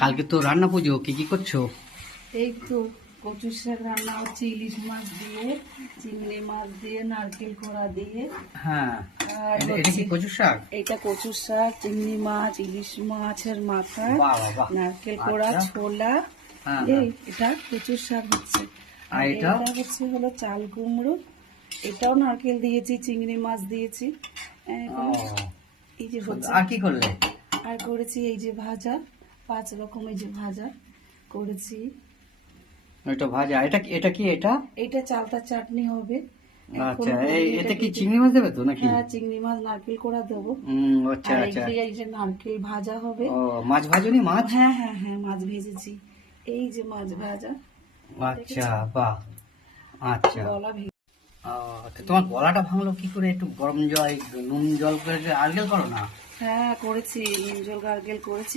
কালকে তো রান্না পুজো, কি কি করছো? এই তো কচুর শাক রান্না হচ্ছে, ইলিশ মাছ দিয়ে, চিংড়ি মাছ দিয়ে, নারকেল কোড়া দিয়ে। হ্যাঁ, আর এটা কি কচু শাক? এটা কচুর শাক, চিংড়ি মাছ, ইলিশ মাছের মাথা, বাহ বাহ বাহ। নারকেল কোড়া, আচ্ছা। ছোলা। হ্যাঁ, এটা কচুর শাক হচ্ছে। আর আর এটা? এটা হচ্ছে হলো চাল কুমড়ো। এটাও নারকেল দিয়েছি, চিংড়ি মাছ দিয়েছি। এগুলো এই যে হচ্ছে। আর কি করলে? আর করেছি এই যে ভাজা, 5 রকম এই যে ভাজা করেছি। ওইটা ভাজা। এটা কি এটা? এটা চালতা চাটনি হবে। আচ্ছা, এতে কি চিংড়ি মাছ দেবে তো নাকি? হ্যাঁ, চিংড়ি মাছ, নারকেল কোড়া দেবো। আচ্ছা আর আচ্ছা। এই যে নারকেল ভাজা হবে। ও, মাছ ভাজনি মাছ? হ্যাঁ হ্যাঁ হ্যাঁ, মাছ ভেজেছি। এই যে মাছ ভাজা। আচ্ছা, বাহ। আচ্ছা। গলা ভেজে। ও, তো তোমার গলাটা ভাঙলো কি করে? একটু গরম জল, একটু নুন জল করে আর্গেল করো না? হ্যাঁ করেছি, নুন জল গার্গেল করেছি।